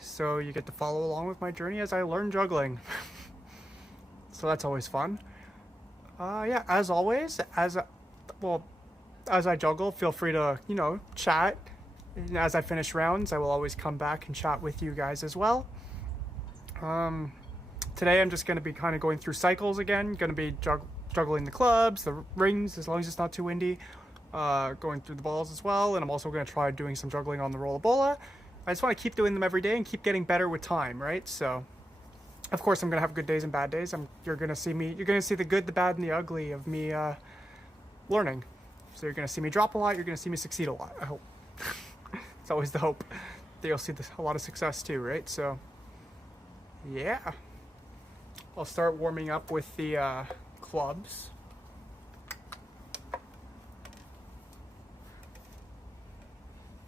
so you get to follow along with my journey as I learn juggling. So that's always fun. Yeah, as always, as I juggle, feel free to, chat. And as I finish rounds, I will always come back and chat with you guys as well. Today I'm just going to be kind of going through cycles again, going to be juggling the clubs, the rings, as long as it's not too windy, going through the balls as well, and I'm also going to try doing some juggling on the Rola Bola. I just want to keep doing them every day and keep getting better with time, right? So, of course, I'm going to have good days and bad days. You're going to see the good, the bad, and the ugly of me learning. So you're going to see me drop a lot, you're going to see me succeed a lot, I hope. It's always the hope that you'll see a lot of success too, right? So, yeah. I'll start warming up with the clubs.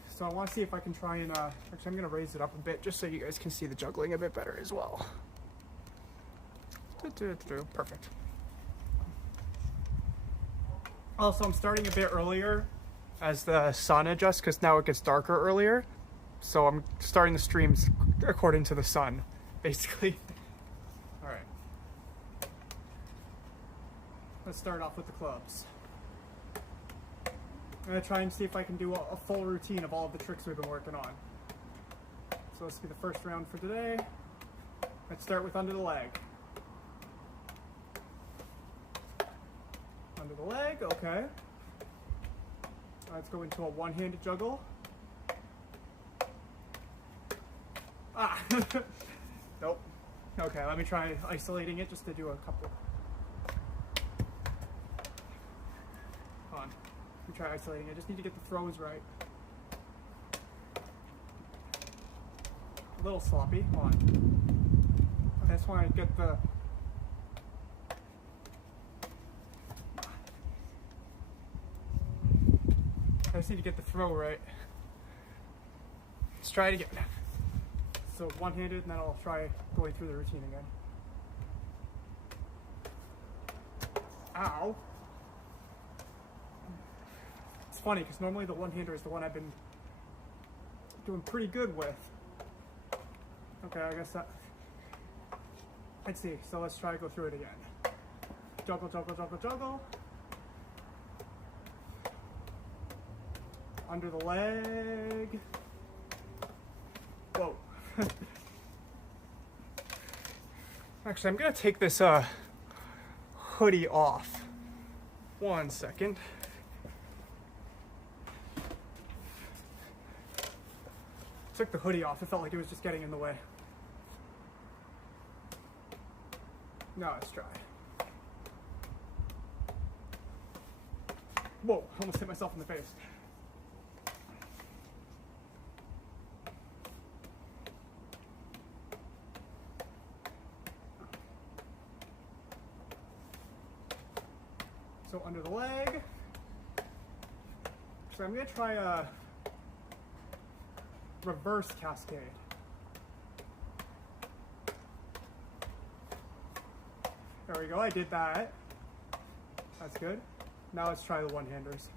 So I want to see if I can try and, actually I'm going to raise it up a bit just so you guys can see the juggling a bit better as well. Perfect. Also, I'm starting a bit earlier as the sun adjusts because now it gets darker earlier. So I'm starting the streams according to the sun, basically. All right. Let's start off with the clubs. I'm going to try and see if I can do a full routine of all of the tricks we've been working on. So this will be the first round for today. Let's start with under the leg. Under the leg, okay. Let's go into a one-handed juggle. Ah! Nope. Okay, let me try isolating it just to do a couple. Hold on. Let me try isolating it. I just need to get the throws right. A little sloppy. Hold on. I just want to get the... I just need to get the throw right. Let's try it again. So one-handed, and then I'll try going through the routine again. Ow. It's funny, because normally the one-hander is the one I've been doing pretty good with. Okay, I guess that... Let's see, so let's try to go through it again. Juggle, juggle, juggle, juggle. Under the leg. Whoa. Actually, I'm gonna take this hoodie off. 1 second. Took the hoodie off. It felt like it was just getting in the way. Now let's try. Whoa, almost hit myself in the face. So under the leg. So I'm going to try a reverse cascade. There we go, I did that. That's good. Now let's try the one-handers.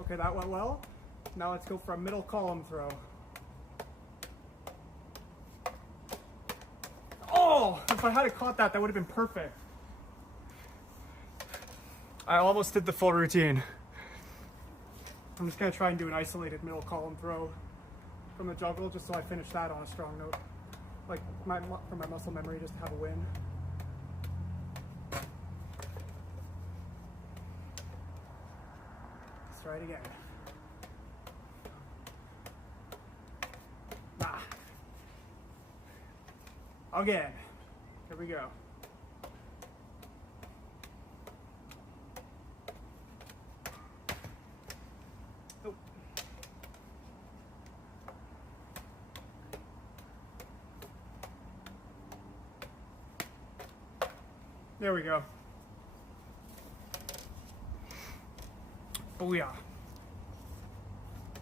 Okay, that went well. Now let's go for a middle column throw. Oh, if I had caught that, that would have been perfect. I almost did the full routine. I'm just gonna try and do an isolated middle column throw from the juggle just so I finish that on a strong note. Like for my muscle memory, just to have a win. Let's try it again. Ah. Again. Here we go. Oh. There we go. Oh yeah.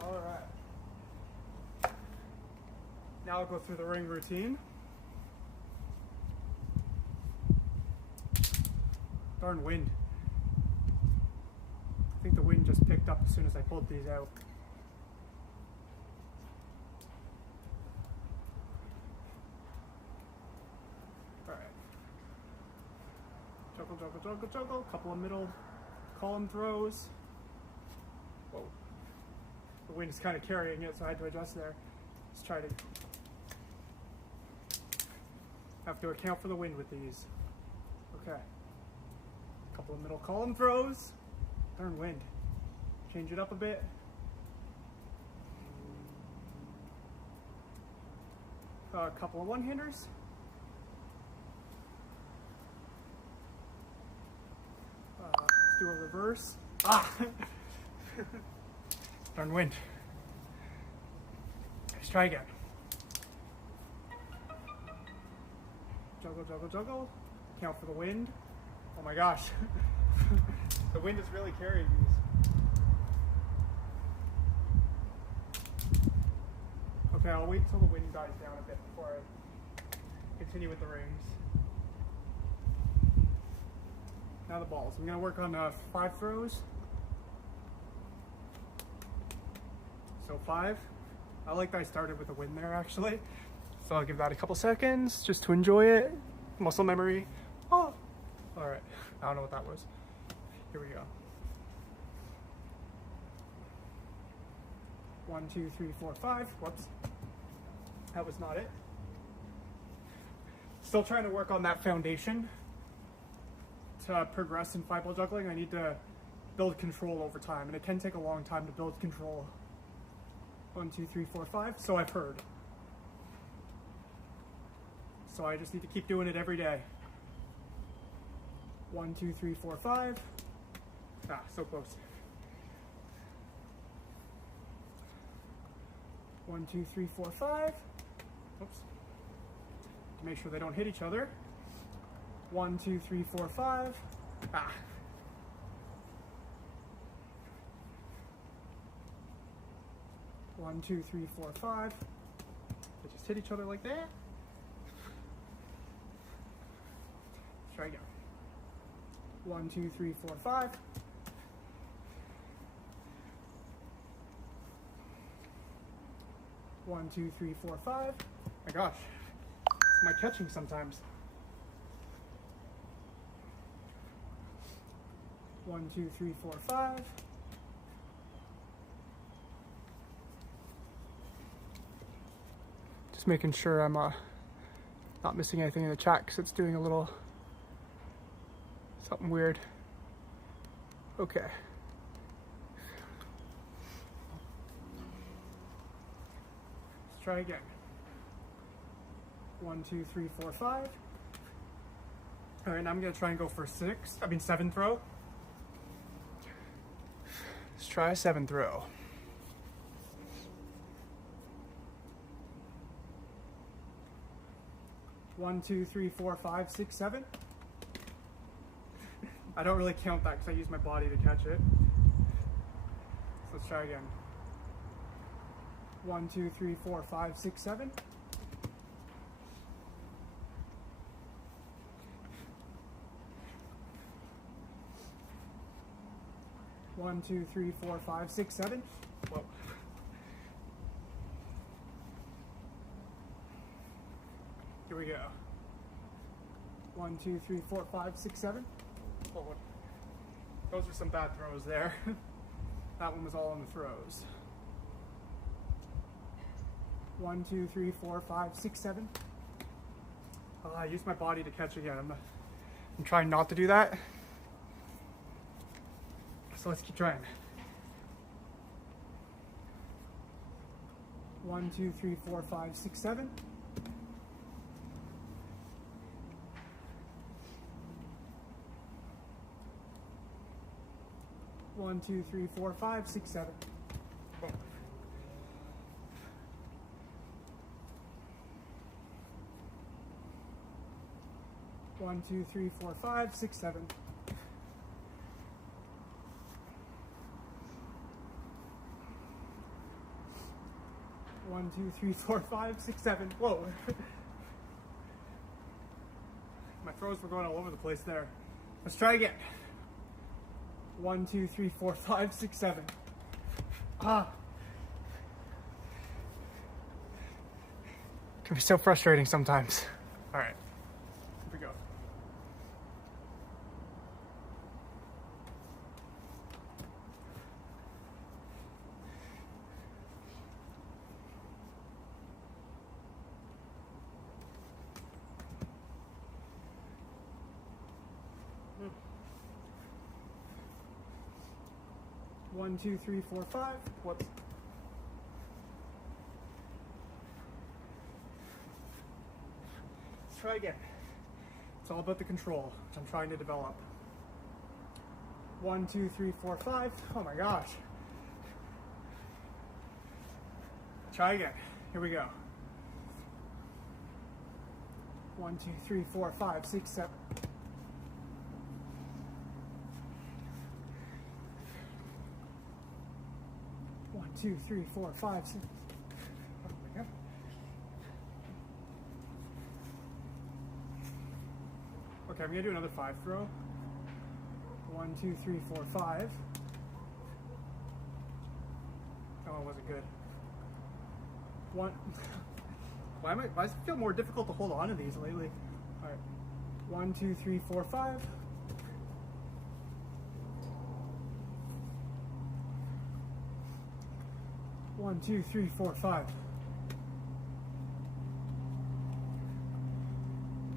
All right. Now I'll go through the ring routine. Darn wind. I think the wind just picked up as soon as I pulled these out. juggle, juggle, juggle. Couple of middle column throws. Whoa. The wind is kind of carrying it, so I had to adjust there. Let's try to have to account for the wind with these. Okay. Couple of middle column throws. Darn wind. Change it up a bit. A couple of one-handers. Let's do a reverse. Ah! Darn wind. Let's try again. Juggle, juggle, juggle. Count for the wind. Oh my gosh. The wind is really carrying these. Okay, I'll wait until the wind dies down a bit before I continue with the rings. Now the balls. I'm going to work on 5 throws. So 5. I like that I started with a wind there actually. So I'll give that a couple seconds just to enjoy it. Muscle memory. Oh! Alright, I don't know what that was. Here we go. 1, 2, 3, 4, 5. Whoops. That was not it. Still trying to work on that foundation. To progress in 5-ball juggling, I need to build control over time, and it can take a long time to build control. 1, 2, 3, 4, 5. So I've heard. So I just need to keep doing it every day. 1, 2, 3, 4, 5. Ah, so close. 1, 2, 3, 4, 5. Oops. To make sure they don't hit each other. 1, 2, 3, 4, 5. Ah. One, 2, 3, 4, 5. They just hit each other like that. Let's try again. 1, 2, 3, 4, 5. 1, 2, 3, 4, 5. My gosh, it's my catching sometimes. 1, 2, 3, 4, 5. Just making sure I'm not missing anything in the chat because it's doing a little something weird. Okay. Let's try again. 1, 2, 3, 4, 5. All right, now I'm gonna try and go for 7 throw. Let's try a 7 throw. 1, 2, 3, 4, 5, 6, 7. I don't really count that because I use my body to catch it. So let's try again. 1, 2, 3, 4, 5, 6, 7. 1, 2, 3, 4, 5, 6, 7. Whoa. Here we go. 1, 2, 3, 4, 5, 6, 7. Oh, those are some bad throws there. That one was all on the throws. 1, 2, 3, 4, 5, 6, 7. I used my body to catch again. I'm trying not to do that. So let's keep trying. 1, 2, 3, 4, 5, 6, 7. 1, 2, 3, 4, 5, 6, 7. Boom. 1, 2, 3, 4, 5, 6, 7. 1, 2, 3, 4, 5, 6, 7. Whoa. My throws were going all over the place there. Let's try again. 1, 2, 3, 4, 5, 6, 7. Ah. Can be so frustrating sometimes. All right, here we go. 1, 2, 3, 4, 5. Whoops. Let's try again. It's all about the control, which I'm trying to develop. 1, 2, 3, 4, 5. Oh my gosh. Try again. Here we go. 1, 2, 3, 4, 5, 6, 7. 1, 2, 3, 4, 5, 6. Oh my God. Okay, I'm gonna do another 5 throw. 1, 2, 3, 4, 5. Oh, it wasn't good. 1. Why does it feel more difficult to hold on to these lately? All right. 1, 2, 3, 4, 5. 1, 2, 3, 4, 5.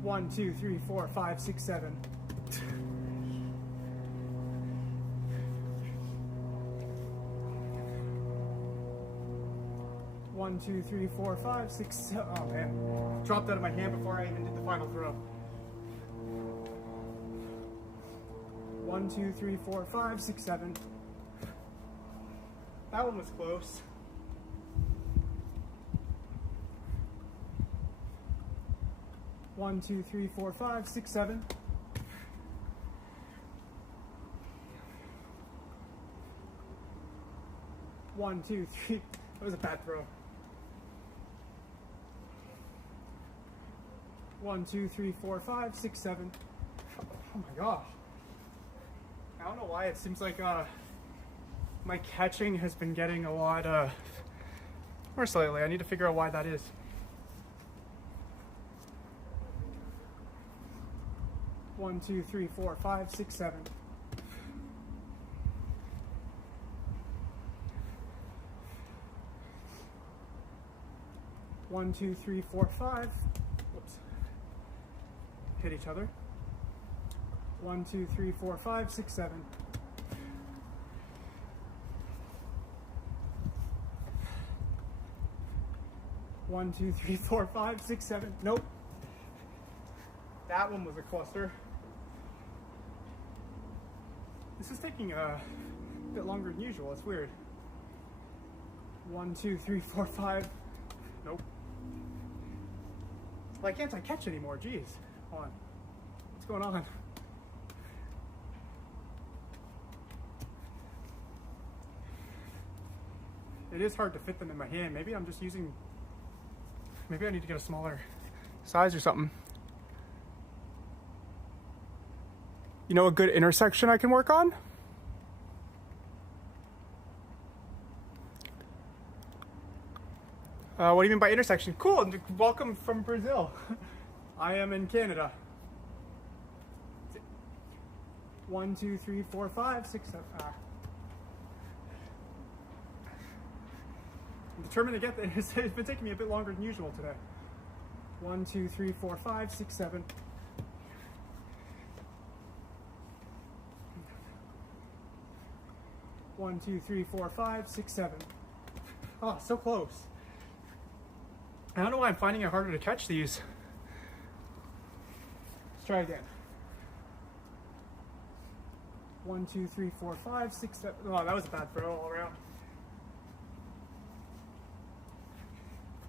1, 2, 3, 4, 5, 6, 7. 1, 2, 3, 4, 5, 6, 7. Oh man. Dropped out of my hand before I even did the final throw. 1, 2, 3, 4, 5, 6, 7. That one was close. One, 2, 3, 4, 5, 6, 7. 1, 2, 3. That was a bad throw. 1, 2, 3, 4, 5, 6, 7. Oh my gosh. I don't know why it seems like my catching has been getting a lot worse lately. I need to figure out why that is. One, 2, 3, 4, 5, 6, 7. 1, 2, 3, 4, 5. Whoops. Hit each other. 1, 2, 3, 4, 5, 6, 7. 1, 2, 3, 4, 5, 6, 7. Nope. That one was a cluster. This is taking a bit longer than usual. It's weird. 1, 2, 3, 4, 5. Nope. Why can't I catch anymore? Jeez. Hold on. What's going on? It is hard to fit them in my hand. Maybe I'm just using... Maybe I need to get a smaller size or something. You know a good intersection I can work on? What do you mean by intersection? Cool, welcome from Brazil. I am in Canada. 1, 2, 3, 4, 5, 6, 7. I'm determined to get there. It's been taking me a bit longer than usual today. 1, 2, 3, 4, 5, 6, 7. 1, 2, 3, 4, 5, 6, 7. Oh, so close. I don't know why I'm finding it harder to catch these. Let's try again. 1, 2, 3, 4, 5, 6, 7. Oh, that was a bad throw all around.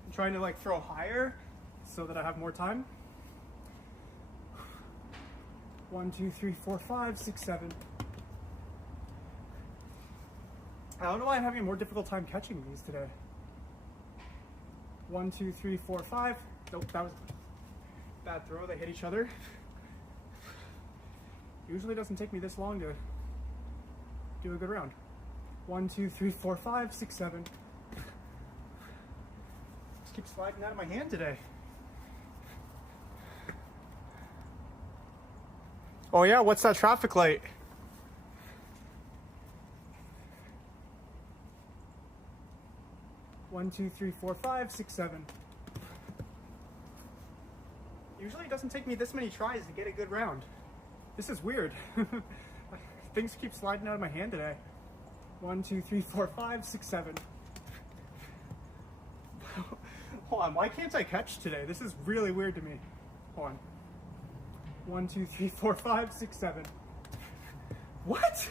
I'm trying to like throw higher so that I have more time. 1, 2, 3, 4, 5, 6, 7. I don't know why I'm having a more difficult time catching these today. 1, 2, 3, 4, 5. Nope, that was a bad throw. They hit each other. Usually doesn't take me this long to do a good round. 1, 2, 3, 4, 5, 6, 7. Just keep sliding out of my hand today. Oh yeah, what's that traffic light? One, 2, 3, 4, 5, 6, 7. Usually it doesn't take me this many tries to get a good round. This is weird. Things keep sliding out of my hand today. 1, 2, 3, 4, 5, 6, 7. Hold on, why can't I catch today? This is really weird to me. Hold on. 1, 2, 3, 4, 5, 6, 7. What?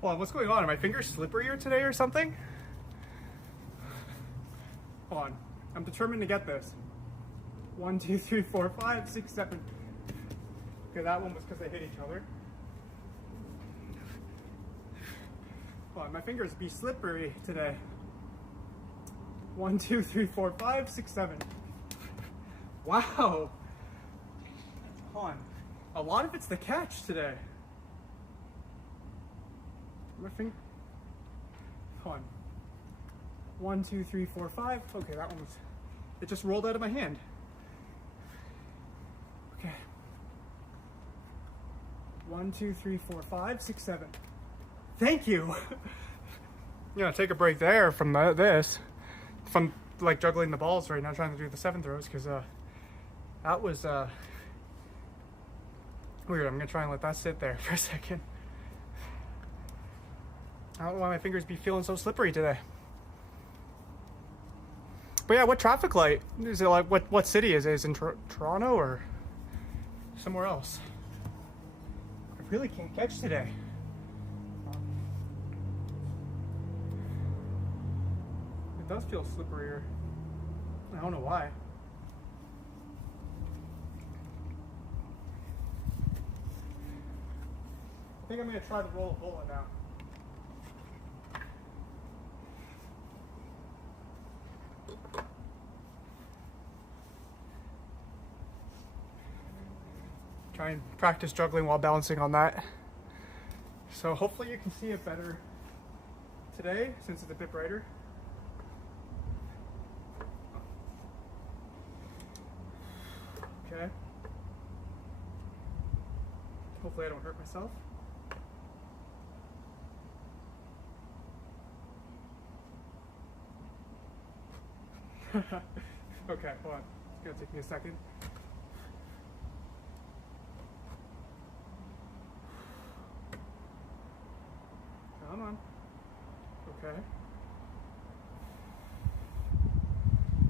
Hold on, what's going on? Are my fingers slipperier today or something? Hold on. I'm determined to get this. 1, 2, 3, 4, 5, 6, 7. Okay, that one was because they hit each other. Hold on, my fingers be slippery today. 1, 2, 3, 4, 5, 6, 7. Wow. Hold on. A lot of it's the catch today. My finger. Hold on. 1, 2, 3, 4, 5. Okay, that one was. It just rolled out of my hand. Okay. 1, 2, 3, 4, 5, 6, 7. Thank you. You know, take a break there from this, from like juggling the balls right now, trying to do the 7 throws, because that was weird. I'm gonna try and let that sit there for a second. I don't know why my fingers be feeling so slippery today. But yeah, what traffic light is it? Like what city is it? Is it in Toronto or somewhere else? I really can't catch today. It does feel slipperier. I don't know why. I think I'm gonna try to roll a Bola now. Try and practice juggling while balancing on that. So hopefully you can see it better today since it's a bit brighter. Okay. Hopefully I don't hurt myself. Okay, hold on. It's gonna take me a second. Come on. Okay.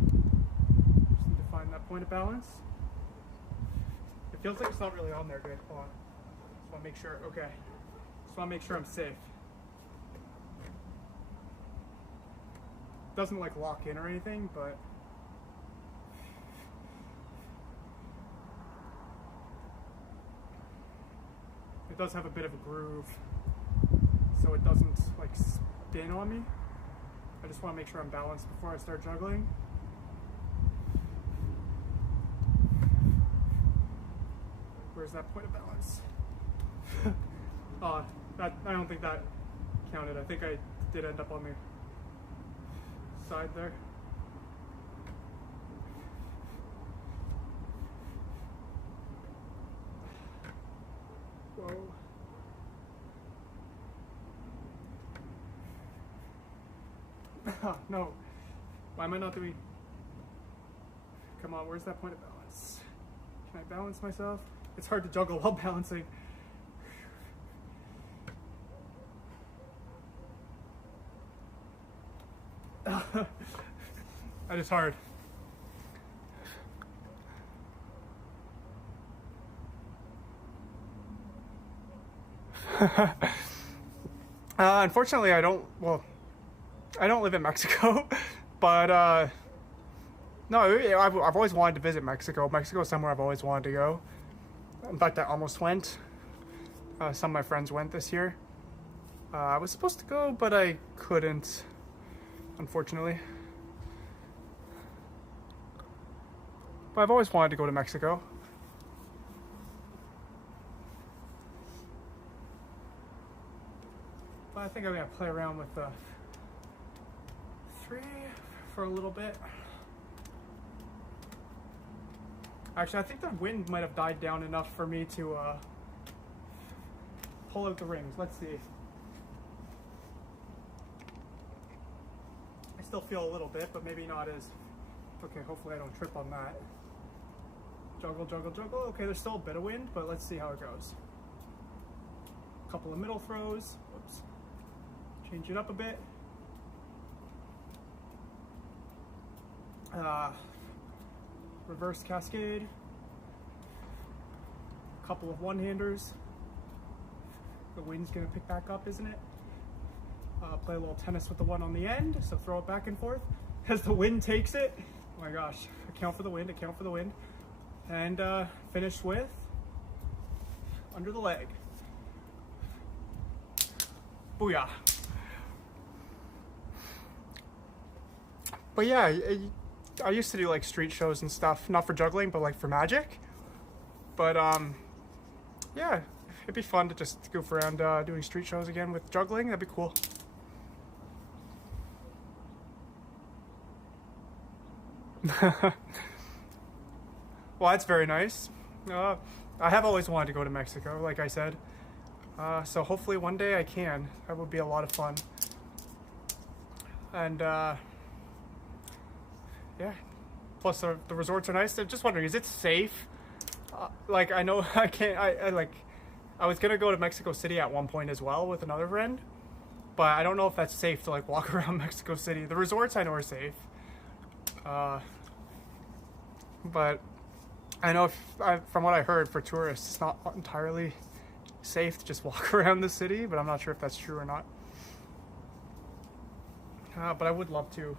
Just need to find that point of balance. It feels like it's not really on there good. Hold on. Just want to make sure. Okay. Just want to make sure I'm safe. Doesn't like lock in or anything, but it does have a bit of a groove, so it doesn't like spin on me. I just want to make sure I'm balanced before I start juggling. Where's that point of balance? I don't think that counted. I think I did end up on the side there. Whoa. No. Why am I not doing? Come on, where's that point of balance? Can I balance myself? It's hard to juggle while balancing. That is hard. Unfortunately, I don't live in Mexico, but no, I've always wanted to visit Mexico. Mexico is somewhere I've always wanted to go. In fact, I almost went. Some of my friends went this year. I was supposed to go, but I couldn't, unfortunately. But I've always wanted to go to Mexico. But I think I'm gonna play around with the 3 for a little bit. Actually, I think the wind might have died down enough for me to pull out the rings. Let's see. I still feel a little bit, but maybe not as... Okay, hopefully I don't trip on that. Juggle, juggle, juggle. Okay, there's still a bit of wind, but let's see how it goes. A couple of middle throws. Whoops. Change it up a bit. Reverse cascade. A couple of one-handers. The wind's gonna pick back up, isn't it? Play a little tennis with the one on the end, so throw it back and forth. As the wind takes it, oh my gosh, account for the wind, account for the wind. And finish with under the leg. Booyah. But yeah, I used to do like street shows and stuff, not for juggling, but like for magic. But yeah, it'd be fun to just goof around doing street shows again with juggling. That'd be cool. Well, that's very nice. I have always wanted to go to Mexico, like I said. So hopefully one day I can. That would be a lot of fun. And yeah. Plus the resorts are nice. I'm just wondering, is it safe? Like I know I can't. I was gonna go to Mexico City at one point as well with another friend, but I don't know if that's safe to like walk around Mexico City. The resorts I know are safe. But I know from what I heard, for tourists, it's not entirely safe to just walk around the city, but I'm not sure if that's true or not. But I would love to.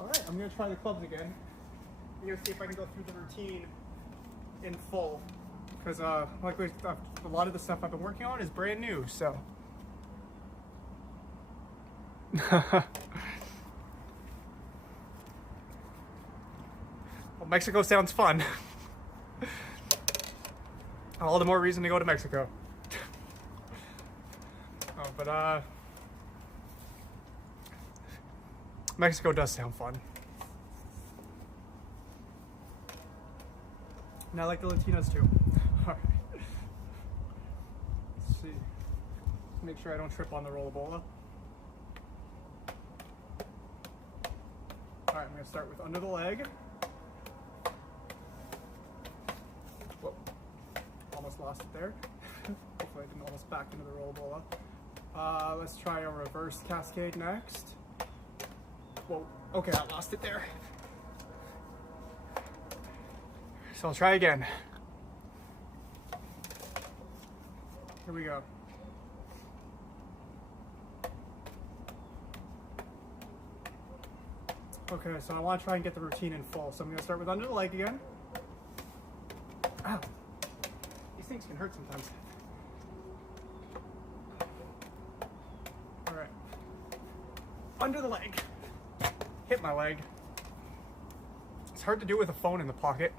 Alright, I'm going to try the clubs again. I'm going to see if I can go through the routine in full. Because a lot of the stuff I've been working on is brand new, so. Well, Mexico sounds fun. All the more reason to go to Mexico. But Mexico does sound fun. And I like the Latinas too. Alright. Let's see. Let's make sure I don't trip on the Rola Bola. Alright, I'm going to start with under the leg. Whoa. Almost lost it there. Hopefully I didn't almost back into the Rola Bola. Let's try a reverse cascade next. Whoa. Okay, I lost it there. So I'll try again. Here we go. Okay, so I want to try and get the routine in full. So I'm going to start with under the leg again. Ow. These things can hurt sometimes. Alright. Under the leg. Hit my leg. It's hard to do with a phone in the pocket.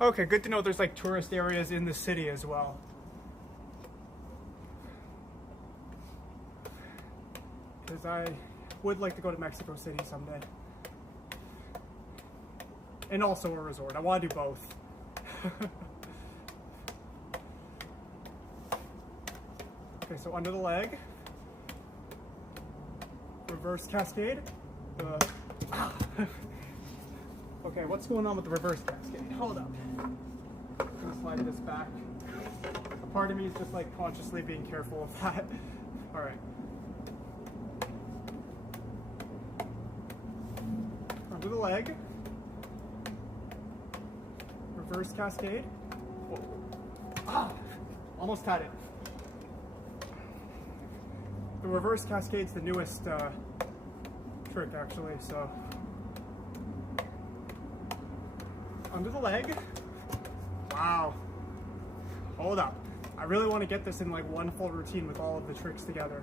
Okay, good to know there's like tourist areas in the city as well. Because I would like to go to Mexico City someday. And also a resort. I want to do both. Okay, so under the leg. Reverse cascade. Okay, what's going on with the reverse cascade? Hold up. I'm gonna slide this back. A part of me is just like consciously being careful of that. Alright. Under the leg. Reverse cascade. Whoa. Ah! Almost had it. The reverse cascade's the newest trick actually, so. Under the leg. Wow. Hold up. I really want to get this in like one full routine with all of the tricks together.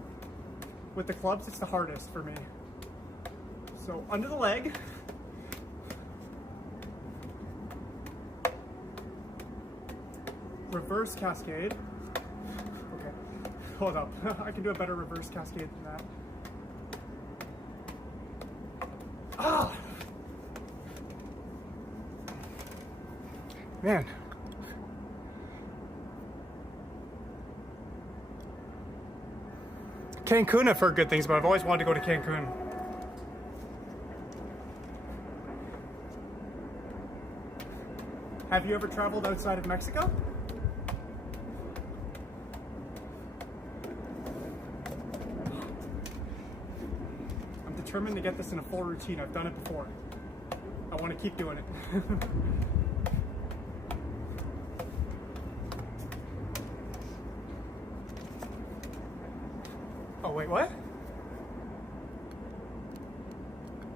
With the clubs, it's the hardest for me. So under the leg. Reverse cascade. Okay. Hold up. I can do a better reverse cascade than that. Ah! Man. Cancun, I've heard good things, but I've always wanted to go to Cancun. Have you ever traveled outside of Mexico? I'm determined to get this in a full routine. I've done it before. I want to keep doing it. Oh, wait, what?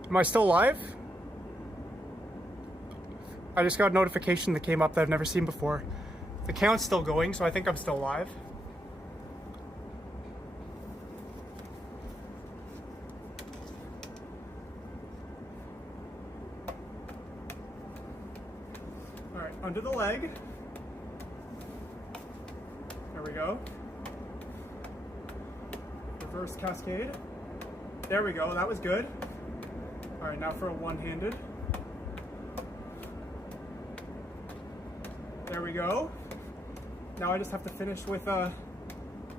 Am I still live? I just got a notification that came up that I've never seen before. The count's still going, so I think I'm still live. All right, under the leg. There we go. Reverse cascade. There we go, that was good. All right, now for a one-handed. There we go. Now I just have to finish with a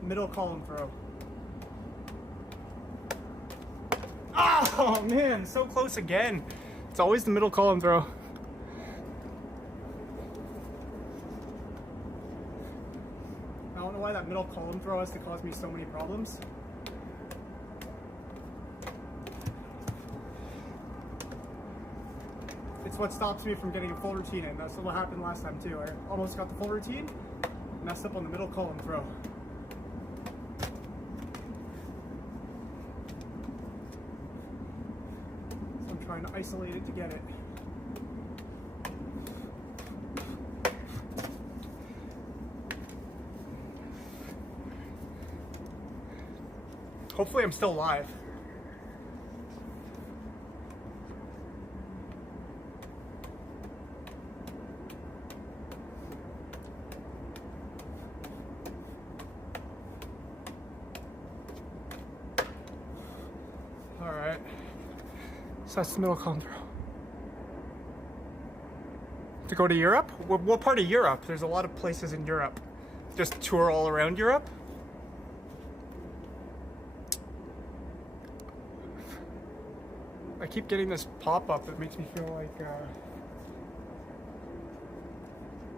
middle column throw. Oh man, so close again. It's always the middle column throw. I don't know why that middle column throw has to cause me so many problems. It's what stops me from getting a full routine in. That's what happened last time too. I almost got the full routine, messed up on the middle column throw. So I'm trying to isolate it to get it. Hopefully I'm still live. All right, so that's the middle column throw. To go to Europe? What part of Europe? There's a lot of places in Europe. Just tour all around Europe? I keep getting this pop-up that makes me feel like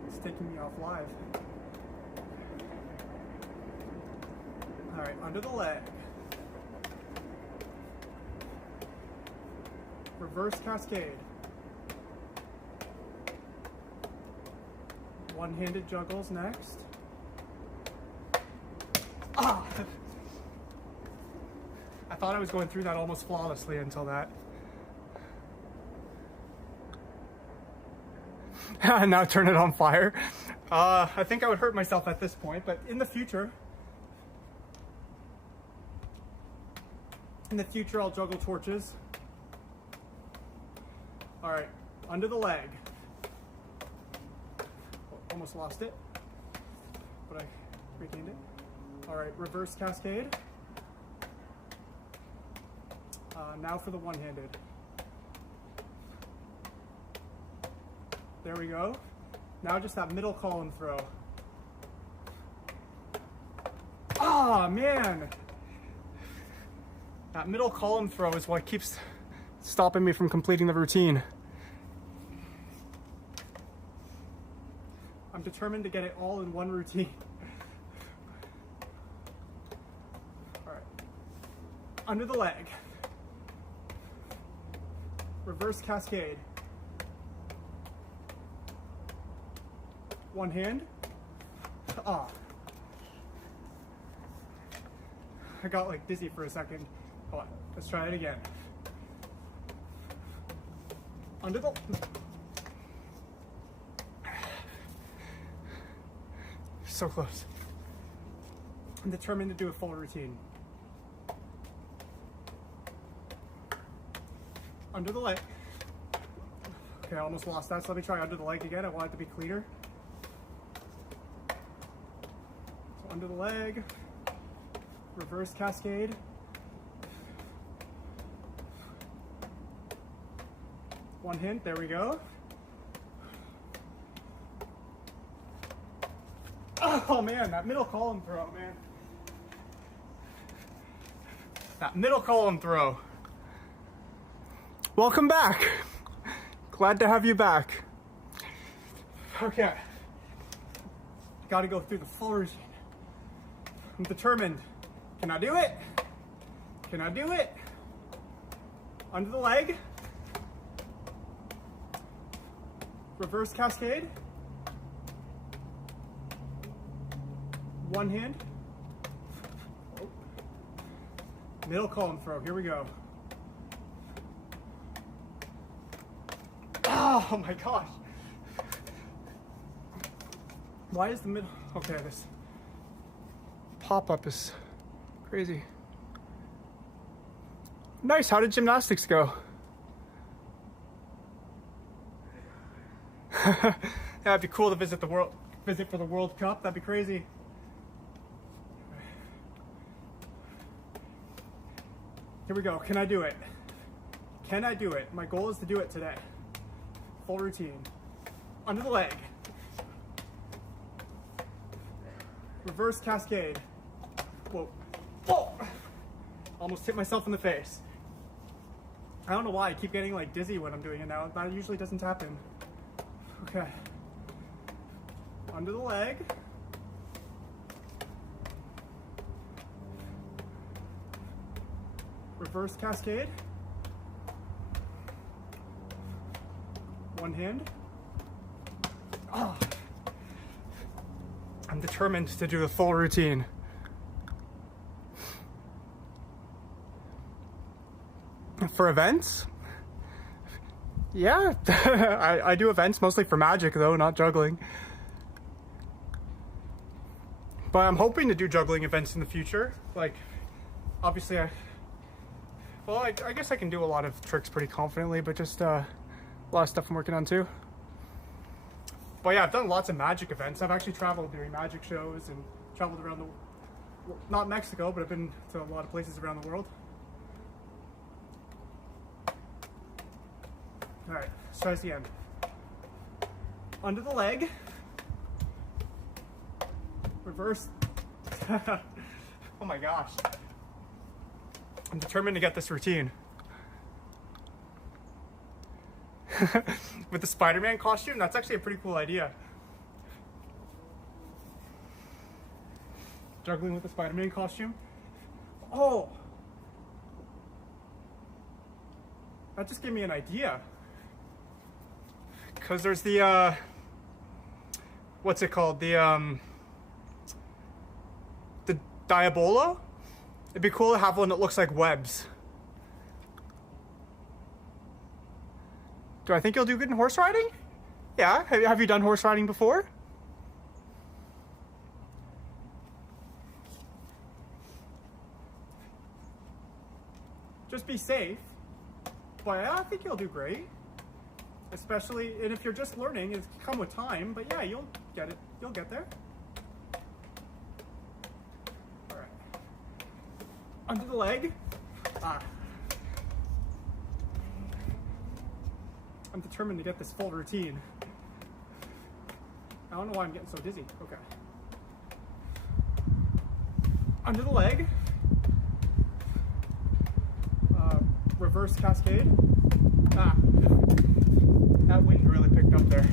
it's taking me off live. All right, under the leg. Reverse cascade. One-handed juggles next. Ah! I thought I was going through that almost flawlessly until that. Now turn it on fire. I think I would hurt myself at this point, but in the future I'll juggle torches. All right, under the leg. Almost lost it, but I regained it. All right, reverse cascade. Now for the one-handed. There we go. Now just that middle column throw. Ah, man. That middle column throw is what keeps stopping me from completing the routine. I'm determined to get it all in one routine. All right. Under the leg. Reverse cascade. One hand. Ah. I got like dizzy for a second. Hold on, let's try it again. Under the... So close. I'm determined to do a full routine. Under the leg. Okay, I almost lost that, so let me try under the leg again. I want it to be cleaner. So under the leg, reverse cascade. One hint, there we go. Oh man, that middle column throw, man. That middle column throw. Welcome back. Glad to have you back. Okay. Gotta go through the full routine. I'm determined. Can I do it? Can I do it? Under the leg. Reverse cascade. One hand. Middle column throw. Here we go. Oh my gosh. Why is the middle? Okay, this pop-up is crazy. Nice. How did gymnastics go? Yeah, it'd be cool to visit for the World Cup. That'd be crazy. Here we go. Can I do it? Can I do it? My goal is to do it today. Full routine. Under the leg. Reverse cascade. Whoa. Whoa! Almost hit myself in the face. I don't know why I keep getting like dizzy when I'm doing it now. That usually doesn't happen. Okay. Under the leg. Reverse cascade. One hand. Oh. I'm determined to do the full routine. For events? Yeah, I do events mostly for magic though, not juggling. But I'm hoping to do juggling events in the future. Like, obviously I guess I can do a lot of tricks pretty confidently, but just a lot of stuff I'm working on too. But yeah, I've done lots of magic events. I've actually traveled during magic shows and traveled around not Mexico, but I've been to a lot of places around the world. All right, let's try this again. Under the leg. Reverse. Oh my gosh. I'm determined to get this routine. With the Spider-Man costume, that's actually a pretty cool idea. Juggling with the Spider-Man costume. Oh! That just gave me an idea. Because there's the, what's it called? The Bola? It'd be cool to have one that looks like webs. Do I think you'll do good in horse riding? Yeah, have you done horse riding before? Just be safe, but I think you'll do great. Especially, and if you're just learning, it's come with time, but yeah, you'll get it. You'll get there. All right. Under the leg. I'm determined to get this full routine. I don't know why I'm getting so dizzy. Okay. Under the leg. Reverse cascade. That wind really picked up there.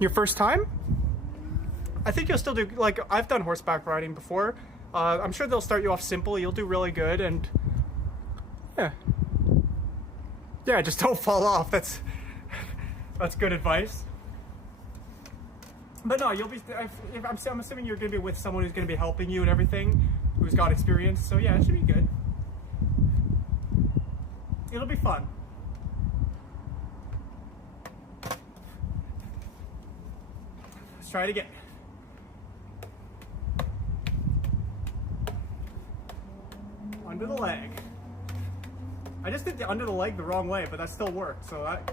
Your first time? I think you'll still do, like, I've done horseback riding before. I'm sure they'll start you off simple. You'll do really good, and yeah, just don't fall off. That's good advice. But no, you'll be. I'm assuming you're gonna be with someone who's gonna be helping you and everything, who's got experience. So yeah, it should be good. It'll be fun. Let's try it again. Under the leg. I just did the under the leg the wrong way, but that still worked, so that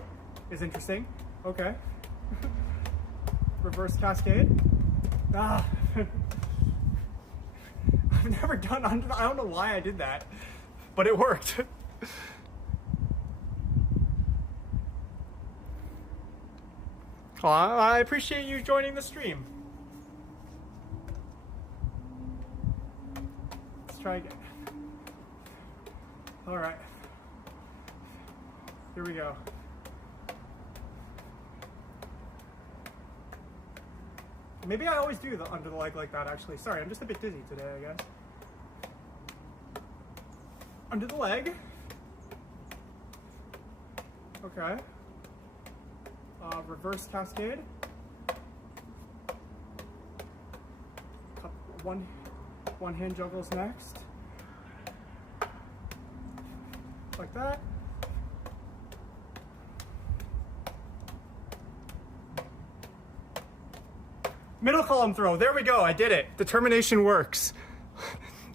is interesting. Okay. Reverse cascade. I've never done under the, I don't know why I did that, but it worked. Well, I appreciate you joining the stream. Let's try again. All right. Here we go. Maybe I always do the under the leg like that, actually. Sorry, I'm just a bit dizzy today, I guess. Under the leg. Okay. Reverse cascade. One hand juggles next. Like that. Middle column throw. There we go. I did it. Determination works.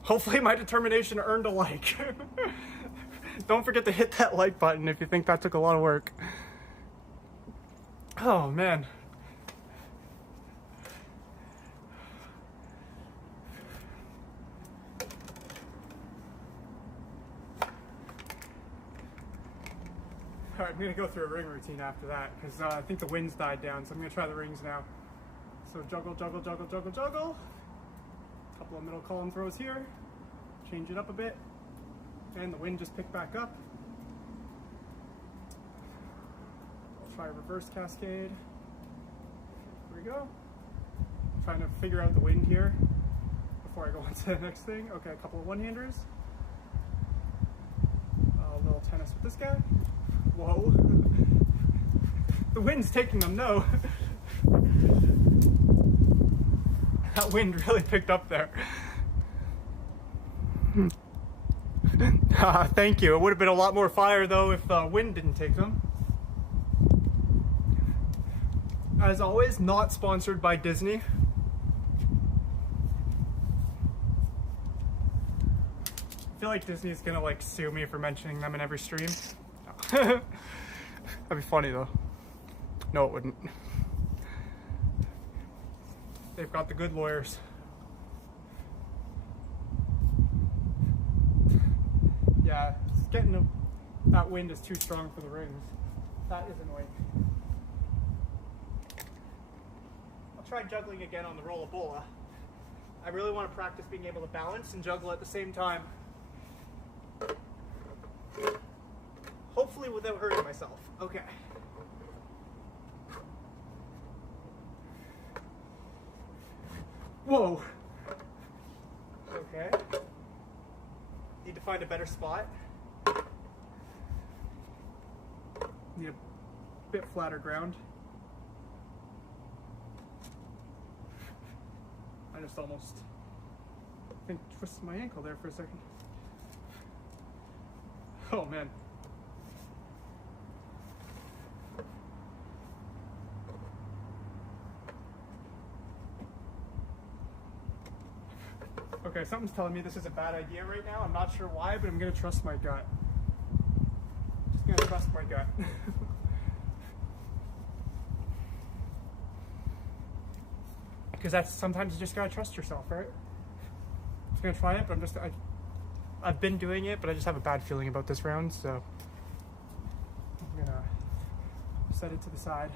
Hopefully my determination earned a like. Don't forget to hit that like button if you think that took a lot of work. Oh, man. All right, I'm gonna go through a ring routine after that because I think the wind's died down, so I'm gonna try the rings now. So juggle, juggle, juggle, juggle, juggle. Couple of middle column throws here. Change it up a bit. And the wind just picked back up. I'll try a reverse cascade. Here we go. Trying to figure out the wind here before I go on to the next thing. Okay, a couple of one-handers. A little tennis with this guy. Whoa. The wind's taking them, no. That wind really picked up there. Thank you. It would have been a lot more fire though if the wind didn't take them. As always, not sponsored by Disney. I feel like Disney is gonna like sue me for mentioning them in every stream. That'd be funny though. No, it wouldn't. They've got the good lawyers. Yeah, it's getting that wind is too strong for the rings. That is annoying. I'll try juggling again on the Rola Bola. I really want to practice being able to balance and juggle at the same time. Hopefully without hurting myself. Okay. Whoa. Okay. Need to find a better spot. Need a bit flatter ground. I just almost, I think, twisted my ankle there for a second. Oh man. Okay, something's telling me this is a bad idea right now. I'm not sure why, but I'm gonna trust my gut. Just gonna trust my gut. Because that's sometimes you just gotta trust yourself, right? I'm just gonna try it, but I've been doing it, but I just have a bad feeling about this round, so I'm gonna set it to the side.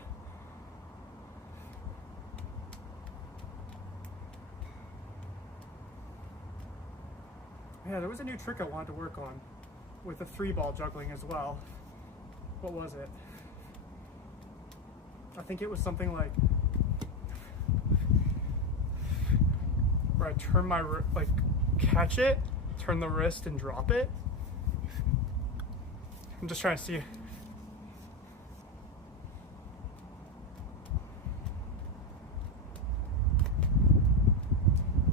Yeah, there was a new trick I wanted to work on with the 3-ball juggling as well. What was it? I think it was something like where I turn my, like, catch it, turn the wrist and drop it. I'm just trying to see.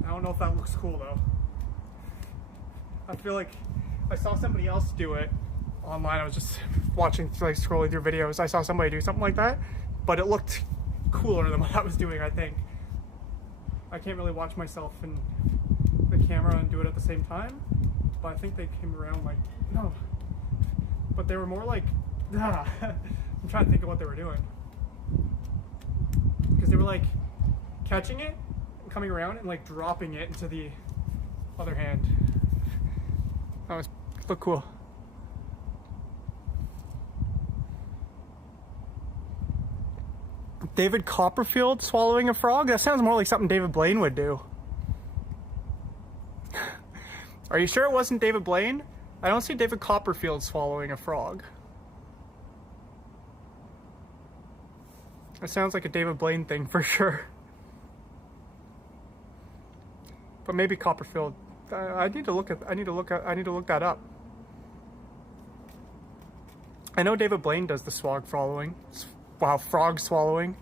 I don't know if that looks cool though. I feel like I saw somebody else do it online. I was just watching, like, scrolling through videos. I saw somebody do something like that, but it looked cooler than what I was doing, I think. I can't really watch myself in the camera and do it at the same time, but I think they came around like, no. But they were more like, I'm trying to think of what they were doing. Because they were like catching it, and coming around and like dropping it into the other hand. That was look cool. David Copperfield swallowing a frog? That sounds more like something David Blaine would do. Are you sure it wasn't David Blaine? I don't see David Copperfield swallowing a frog. It sounds like a David Blaine thing for sure. But maybe Copperfield. I need to look that up. I know David Blaine does the swag swallowing. Wow, frog swallowing.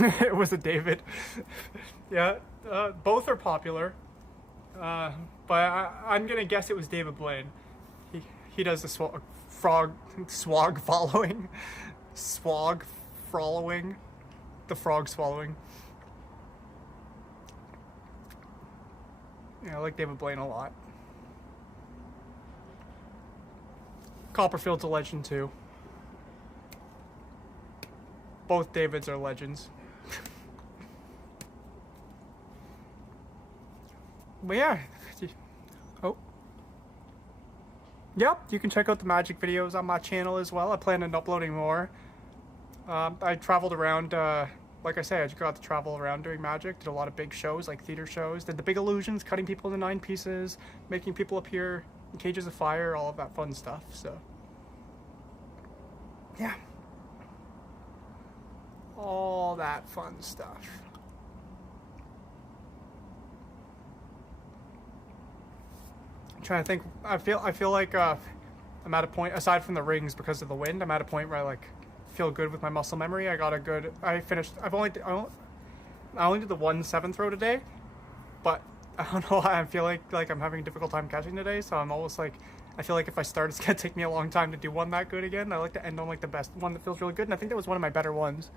It was a David. Yeah, both are popular. But I'm gonna guess it was David Blaine. He does the swag following, swag following, the frog swallowing. Yeah, I like David Blaine a lot. Copperfield's a legend too. Both Davids are legends. But yeah. Oh. Yep, you can check out the magic videos on my channel as well. I plan on uploading more. I traveled around, like I say, I just got to travel around doing magic. Did a lot of big shows, like theater shows. Did the big illusions, cutting people into 9 pieces, making people appear in cages of fire, all of that fun stuff, so. Yeah. All that fun stuff. I'm trying to think. I feel like I'm at a point, aside from the rings because of the wind, I'm at a point where I like feel good with my muscle memory. I finished. I only did the 1/7 throw today, but I don't know why I feel like I'm having a difficult time catching today. So I'm almost like, I feel like if I start, it's gonna take me a long time to do one that good again. I like to end on like the best one that feels really good, and I think that was one of my better ones.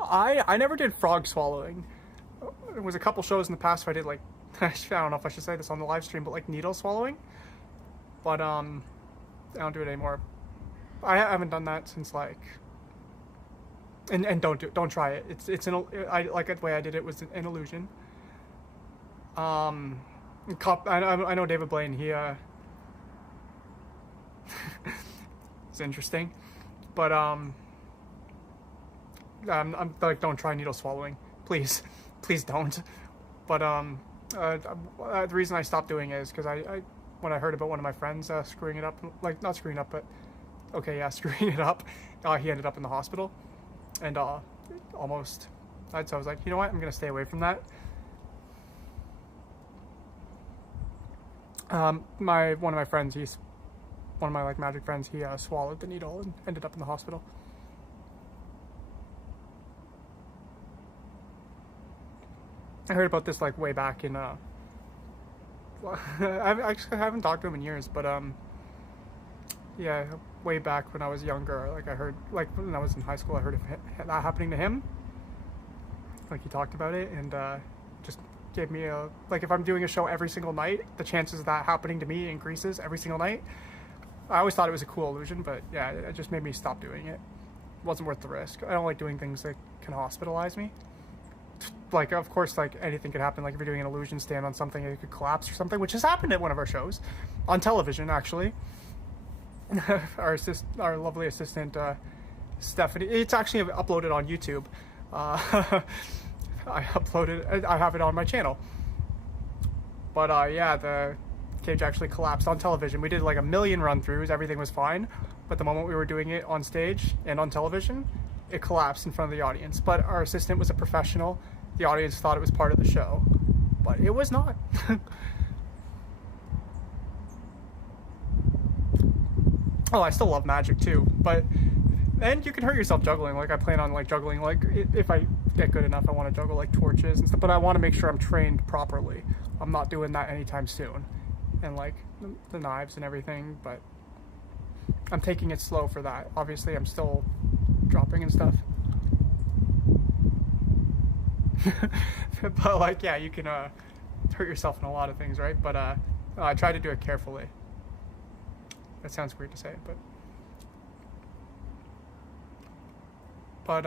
I never did frog swallowing. There was a couple shows in the past where I did like, I don't know if I should say this on the live stream, but like needle swallowing. But I don't do it anymore. I haven't done that since like, and don't try it. I like the way I did it was an illusion. I know David Blaine. He it's interesting, but I'm like, don't try needle swallowing, please don't. But the reason I stopped doing it is because I when I heard about one of my friends screwing it up, like not screwing up, but okay, yeah, screwing it up, he ended up in the hospital, and almost. So I was like, you know what, I'm gonna stay away from that. One of my friends, one of my like magic friends, he swallowed the needle and ended up in the hospital. I heard about this like way back in I haven't talked to him in years, but yeah, way back when I was younger, like I heard, like when I was in high school, I heard of that happening to him. Like he talked about it, and just gave me a, like if I'm doing a show every single night, the chances of that happening to me increases every single night. I always thought it was a cool illusion, but yeah, it just made me stop doing it. It wasn't worth the risk. I don't like doing things that can hospitalize me. Like, of course, like anything could happen. Like if you're doing an illusion stand on something, it could collapse or something, which has happened at one of our shows on television, actually. Our lovely assistant, Stephanie, it's actually uploaded on YouTube. I have it on my channel. But yeah, the cage actually collapsed on television. We did like 1 million run-throughs, everything was fine. But the moment we were doing it on stage and on television, it collapsed in front of the audience. But our assistant was a professional. The audience thought it was part of the show, but it was not. Oh, I still love magic too, and you can hurt yourself juggling. Like I plan on like juggling, like if I get good enough, I want to juggle like torches and stuff, but I want to make sure I'm trained properly. I'm not doing that anytime soon. And like the knives and everything, but I'm taking it slow for that. Obviously, I'm still dropping and stuff. But like, yeah, you can hurt yourself in a lot of things, right? But I try to do it carefully. That sounds weird to say, but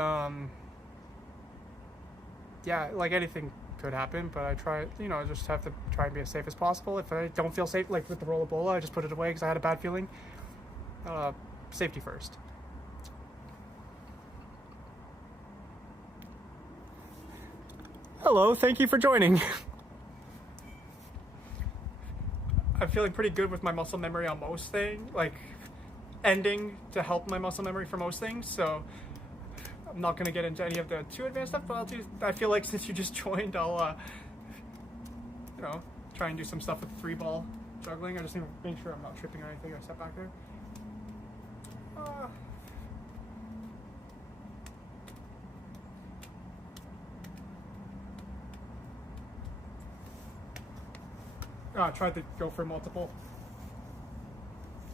yeah, like anything could happen, but I try, just have to try and be as safe as possible. If I don't feel safe, like with the Rola Bola, I just put it away because I had a bad feeling. Safety first. Hello, thank you for joining. I'm feeling pretty good with my muscle memory on most things, like ending to help my muscle memory for most things, so I'm not going to get into any of the too advanced stuff, but I feel like since you just joined, I'll, you know, try and do some stuff with the 3-ball juggling. I just need to make sure I'm not tripping or anything. I step back there. I tried to go for multiple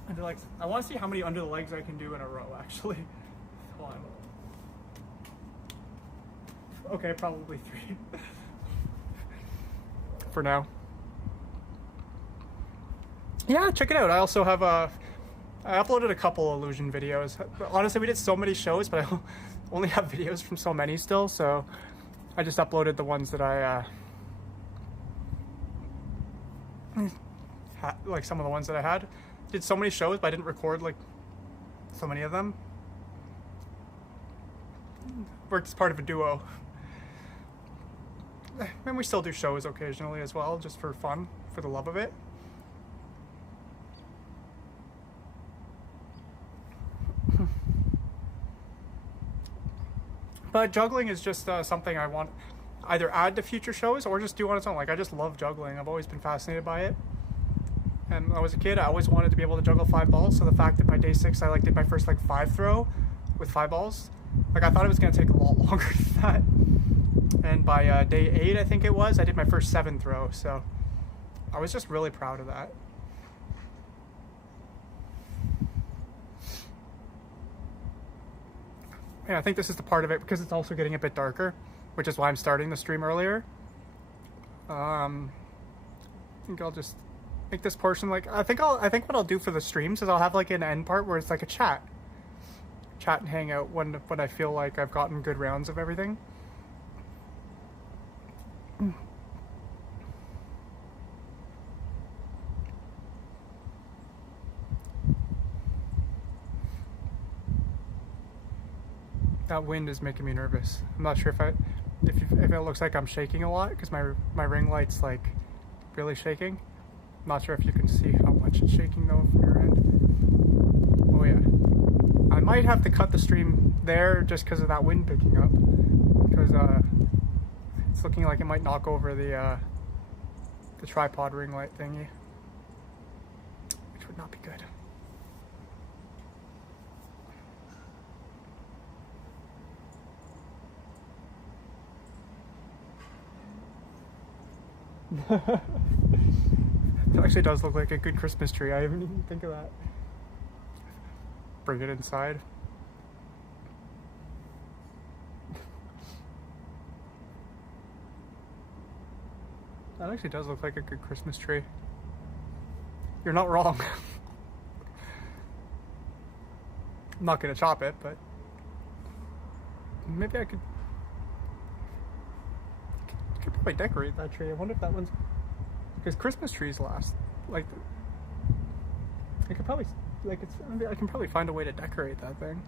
under legs. I want to see how many under the legs I can do in a row, actually. Hold on. Okay, probably 3 for now. Yeah, check it out. I also have I uploaded a couple illusion videos. Honestly, we did so many shows, but I only have videos from so many still, so I just uploaded the ones that I like some of the ones that I had. Did so many shows, but I didn't record like so many of them. Worked as part of a duo. And we still do shows occasionally as well, just for fun, for the love of it. But juggling is just something I want either add to future shows or just do on its own. Like, I just love juggling. I've always been fascinated by it. And when I was a kid, I always wanted to be able to juggle 5 balls. So the fact that by day 6 I did my first 5 throw with 5 balls, I thought it was going to take a lot longer than that. And by day 8, I think it was, I did my first 7 throw. So I was just really proud of that. And I think this is the part of it, because it's also getting a bit darker, which is why I'm starting the stream earlier. I think I'll just make this portion I think what I'll do for the streams is I'll have an end part where it's a chat and hang out when I feel like I've gotten good rounds of everything. That wind is making me nervous. I'm not sure if it looks like I'm shaking a lot, because my ring light's really shaking. I'm not sure if you can see how much it's shaking though from your end. Oh yeah. I might have to cut the stream there just because of that wind picking up, because it's looking like it might knock over the tripod ring light thingy, which would not be good. It actually does look like a good Christmas tree. I didn't even think of that. Bring it inside. That actually does look like a good Christmas tree. You're not wrong. I'm not gonna chop it, but maybe I could probably decorate that tree. I wonder if that one's, because Christmas trees last I could probably I can probably find a way to decorate that thing.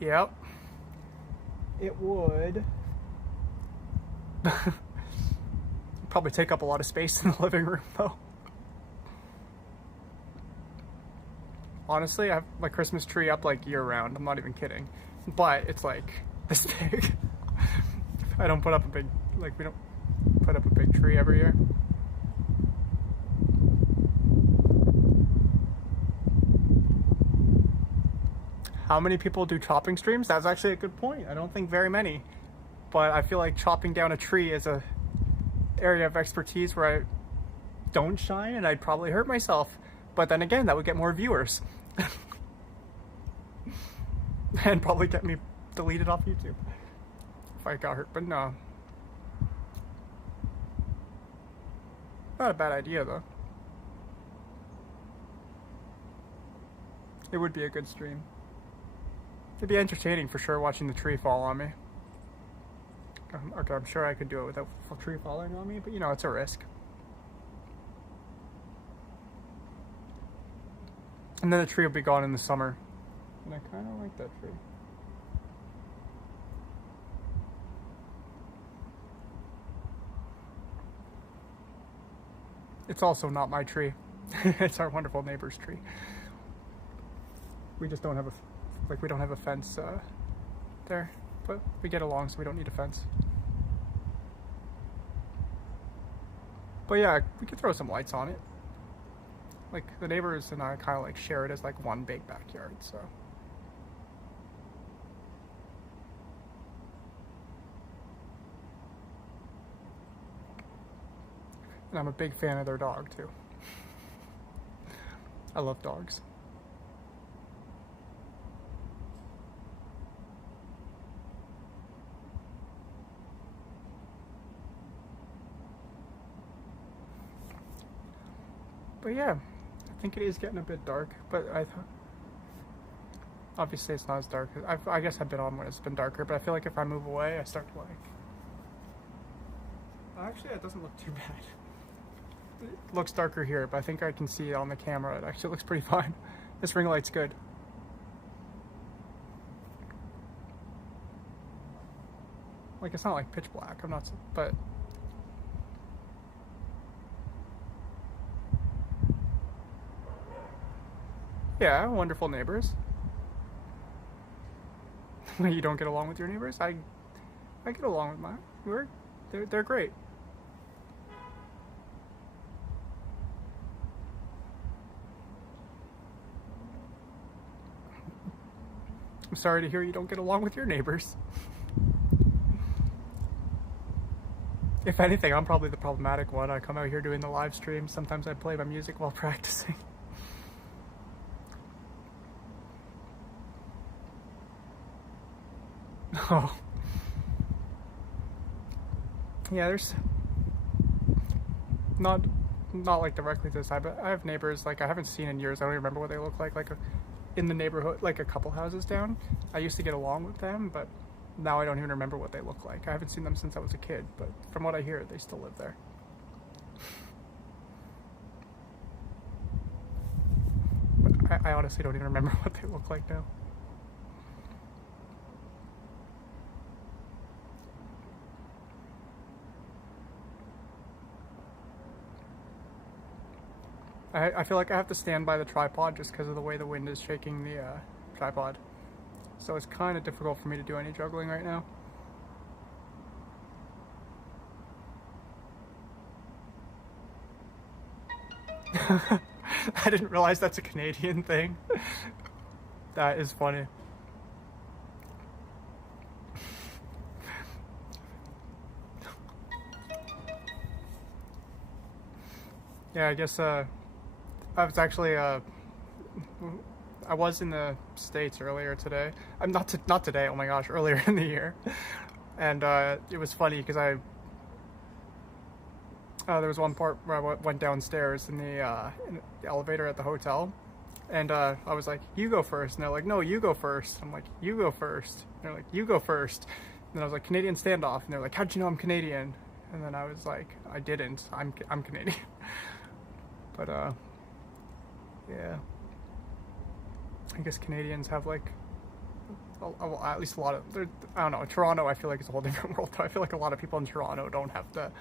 Yep. It would probably take up a lot of space in the living room though. Honestly, I have my Christmas tree up year round. I'm not even kidding. But it's this big. I don't put up a big, we don't put up a big tree every year. How many people do chopping streams? That's actually a good point. I don't think very many. But I feel like chopping down a tree is a area of expertise where I don't shine, and I'd probably hurt myself. But then again, that would get more viewers. And probably get me deleted off YouTube if I got hurt, but no. Not a bad idea though. It would be a good stream. It'd be entertaining for sure watching the tree fall on me. Okay, I'm sure I could do it without a tree falling on me, but you know, it's a risk. And then the tree will be gone in the summer. And I kind of like that tree. It's also not my tree. It's our wonderful neighbor's tree. We just don't have we don't have a fence there, but we get along, so we don't need a fence. But yeah, we could throw some lights on it. Like the neighbors and I kind of like share it as like one big backyard, so. And I'm a big fan of their dog too. I love dogs. But yeah, I think it is getting a bit dark, but obviously it's not as dark. I guess I've been on when it's been darker, but I feel like if I move away, I start to like... Actually, it doesn't look too bad. It looks darker here, but I think I can see it on the camera. It actually looks pretty fine. This ring light's good. Like, it's not like pitch black, I'm not, but... Yeah, wonderful neighbors. You don't get along with your neighbors? I get along with mine. They're great. I'm sorry to hear you don't get along with your neighbors. If anything, I'm probably the problematic one. I come out here doing the live stream. Sometimes I play my music while practicing. Oh. Yeah, there's not like directly to the side, but I have neighbors like I haven't seen in years. I don't even remember what they look like in the neighborhood, like a couple houses down. I used to get along with them, but now I don't even remember what they look like. I haven't seen them since I was a kid, but from what I hear, they still live there. But I honestly don't even remember what they look like now. I feel like I have to stand by the tripod just because of the way the wind is shaking the tripod. So it's kind of difficult for me to do any juggling right now. I didn't realize that's a Canadian thing. That is funny. Yeah, I guess I was actually I was in the States earlier today. I'm not today. Oh my gosh, earlier in the year, and it was funny because there was one part where I went downstairs in the elevator at the hotel, and I was like, "You go first," and they're like, "No, you go first." I'm like, "You go first." And they're like, "You go first." And then I was like, "Canadian standoff," and they're like, "How'd you know I'm Canadian?" And then I was like, "I didn't. I'm Canadian." But yeah, I guess Canadians have like at least a lot of. I don't know. Toronto, I feel like it's a whole different world. I feel like a lot of people in Toronto don't have the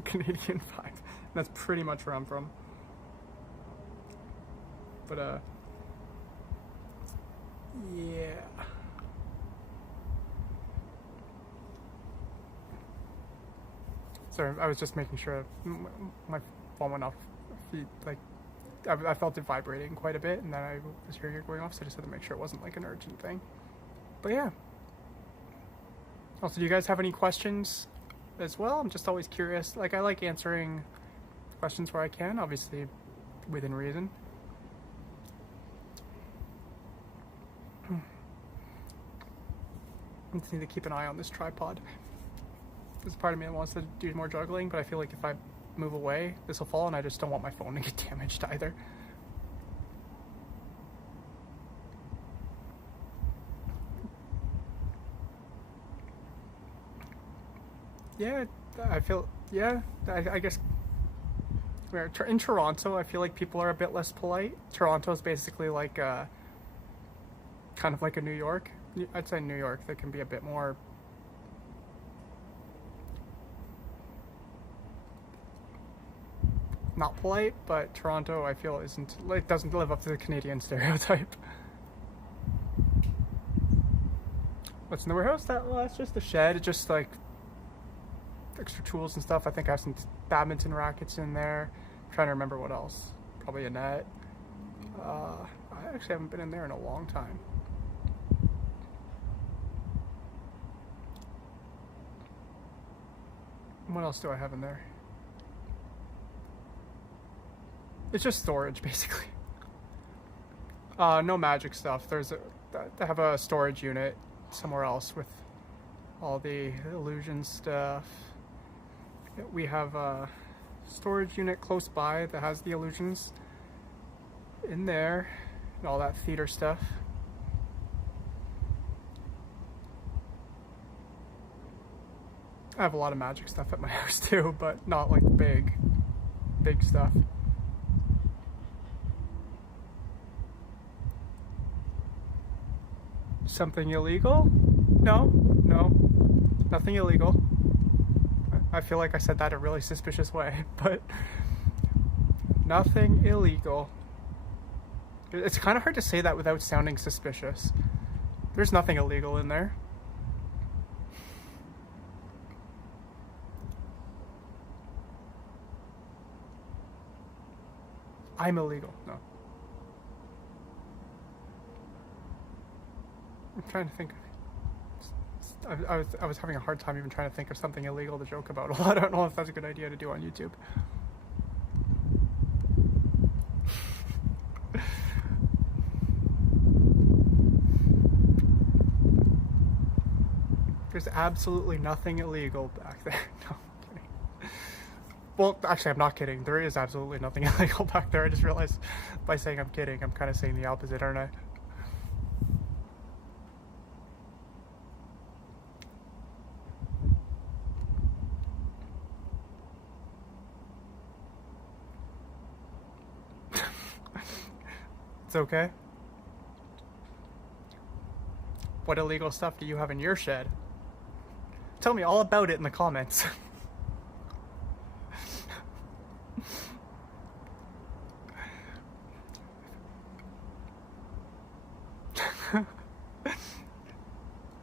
Canadian vibe. And that's pretty much where I'm from. But yeah. Sorry, I was just making sure my phone went off. Like, I felt it vibrating quite a bit, and then I was hearing it going off, so I just had to make sure it wasn't like an urgent thing. But yeah. Also, do you guys have any questions as well? I'm just always curious. Like, I like answering questions where I can, obviously within reason. I just need to keep an eye on this tripod. There's part of me that wants to do more juggling, but I feel like if I move away, this will fall, and I just don't want my phone to get damaged either. Yeah, I feel, yeah, I guess in Toronto, I feel like people are a bit less polite. Toronto is basically like kind of like a New York. I'd say New York, they can be a bit more not polite, but Toronto, I feel, isn't, like, doesn't live up to the Canadian stereotype. What's in the warehouse? That's just the shed. It's just like extra tools and stuff. I think I have some badminton rackets in there. I'm trying to remember what else. Probably a net. I actually haven't been in there in a long time. What else do I have in there? It's just storage, basically. No magic stuff. I have a storage unit somewhere else with all the illusion stuff. We have a storage unit close by that has the illusions in there and all that theater stuff. I have a lot of magic stuff at my house too, but not like big stuff. Something illegal? No, nothing illegal. I feel like I said that a really suspicious way, but nothing illegal. It's kind of hard to say that without sounding suspicious. There's nothing illegal in there. I'm illegal. No. I'm trying to think. I was having a hard time even trying to think of something illegal to joke about. Well, I don't know if that's a good idea to do on YouTube. There's absolutely nothing illegal back there. No, I'm kidding. Well, actually, I'm not kidding. There is absolutely nothing illegal back there. I just realized by saying I'm kidding, I'm kind of saying the opposite, aren't I? It's okay. What illegal stuff do you have in your shed? Tell me all about it in the comments.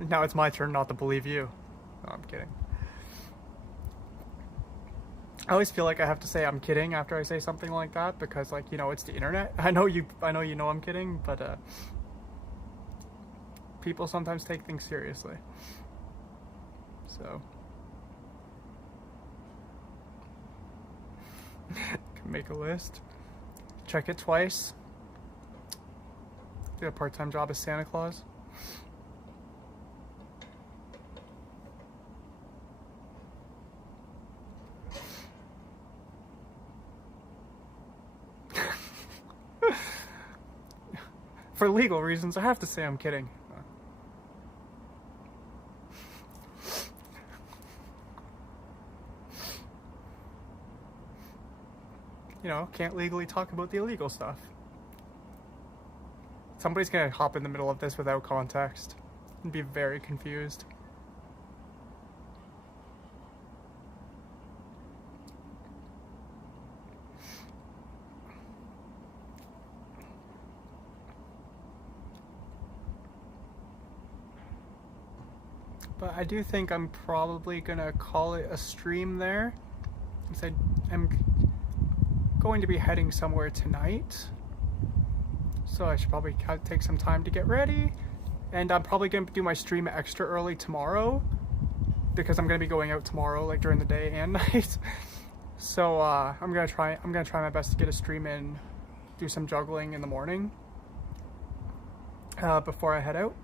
Now it's my turn not to believe you. No, I'm kidding. I always feel like I have to say I'm kidding after I say something like that because, like, you know, it's the internet. I know you know I'm kidding, but people sometimes take things seriously. So can make a list, check it twice, do a part-time job as Santa Claus. For legal reasons, I have to say I'm kidding. You know, can't legally talk about the illegal stuff. Somebody's gonna hop in the middle of this without context and be very confused. But I do think I'm probably gonna call it a stream there, since I'm going to be heading somewhere tonight. So I should probably take some time to get ready. And I'm probably gonna do my stream extra early tomorrow because I'm gonna be going out tomorrow, like during the day and night. So I'm gonna try my best to get a stream in, do some juggling in the morning before I head out.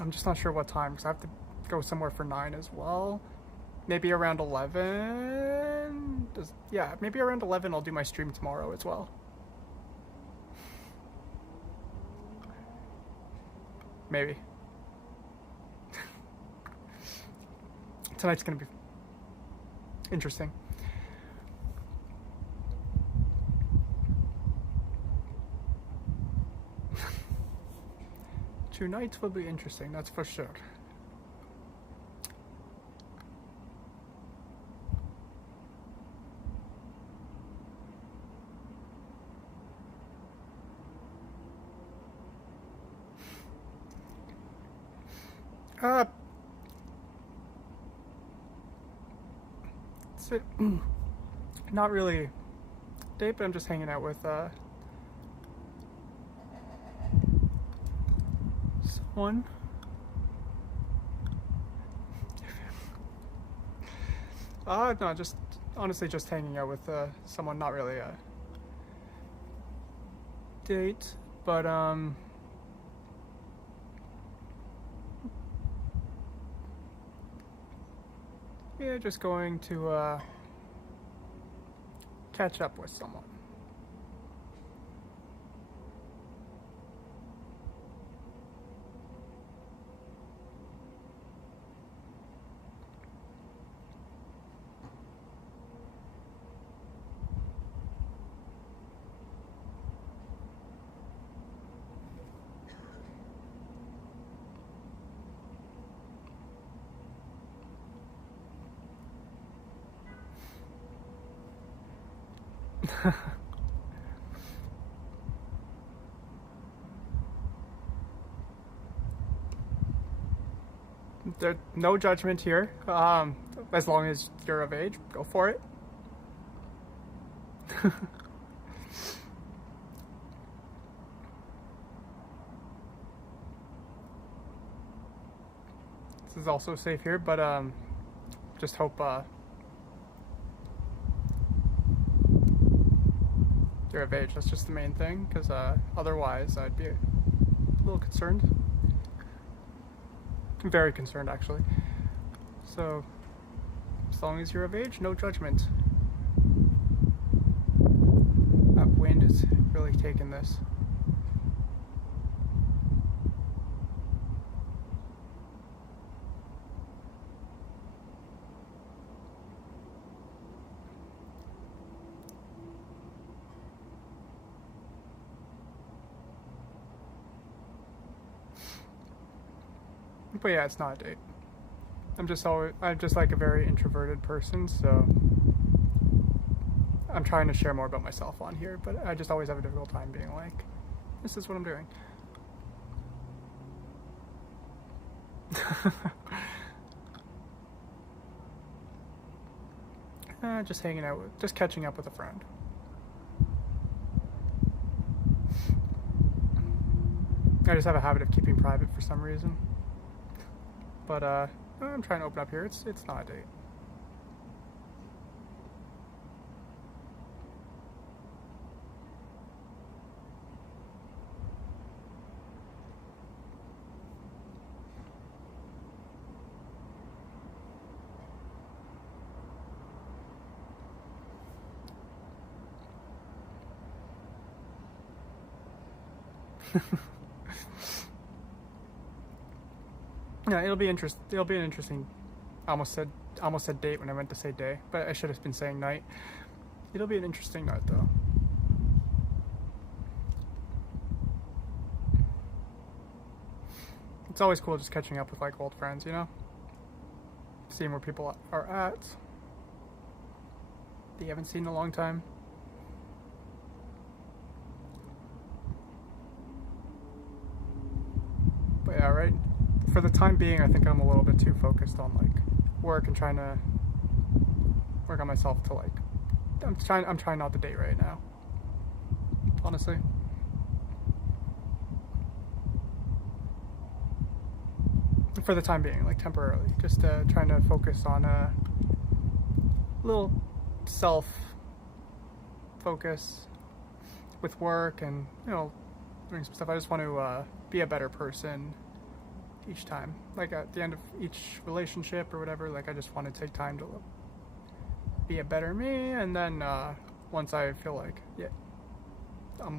I'm just not sure what time because I have to go somewhere for 9 as well. Maybe around 11. Yeah, maybe around 11 I'll do my stream tomorrow as well. Maybe. tonight's gonna be interesting. Tonight will be interesting, that's for sure. It's not really a date, but I'm just hanging out with someone. No, just honestly just hanging out with someone, not really a date, but yeah, just going to catch up with someone. There's no judgment here. As long as you're of age, go for it. This is also safe here, but just hope you're of age. That's just the main thing, because otherwise I'd be a little concerned. Very concerned, actually. So, as long as you're of age, no judgment. That wind is really taking this. But yeah, it's not a date. I'm just like a very introverted person, so I'm trying to share more about myself on here, but I just always have a difficult time being like, this is what I'm doing. Just hanging out just catching up with a friend. I just have a habit of keeping private for some reason. But I'm trying to open up here. It's not a date. Yeah, it'll be an interesting. I almost said date when I meant to say day, but I should have been saying night. It'll be an interesting night, though. It's always cool just catching up with like old friends, you know? Seeing where people are at. That you haven't seen in a long time. But yeah, right. For the time being, I think I'm a little bit too focused on like work and trying to work on myself to like I'm trying not to date right now. Honestly. For the time being, like temporarily. Just trying to focus on a little self focus with work and, you know, doing some stuff. I just want to be a better person each time, like at the end of each relationship or whatever. Like I just want to take time to be a better me, and then once I feel like I'm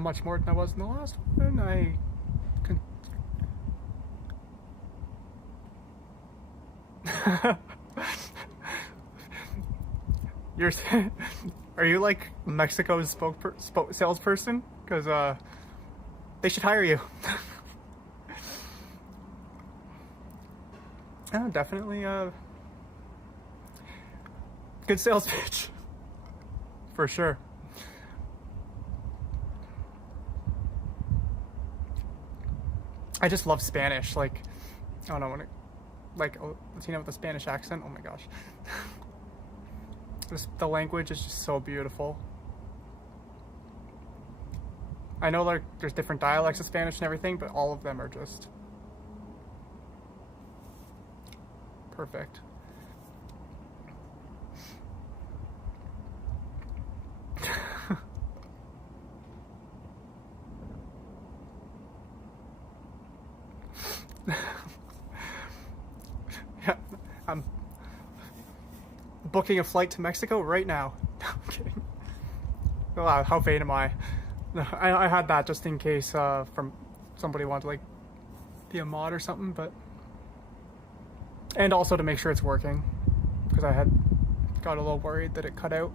much more than I was in the last one, I can You're, are you like Mexico's salesperson? Because they should hire you. Yeah, definitely good sales pitch. For sure. I just love Spanish. Like, I don't know when it, like a Latina with a Spanish accent. Oh my gosh. The language is just so beautiful. I know like there's different dialects of Spanish and everything, but all of them are just perfect. Yeah, I'm booking a flight to Mexico right now. No, I'm kidding. Wow, how vain am I? No, I had that just in case from somebody wanted to like be a mod or something, but and also to make sure it's working because I had got a little worried that it cut out.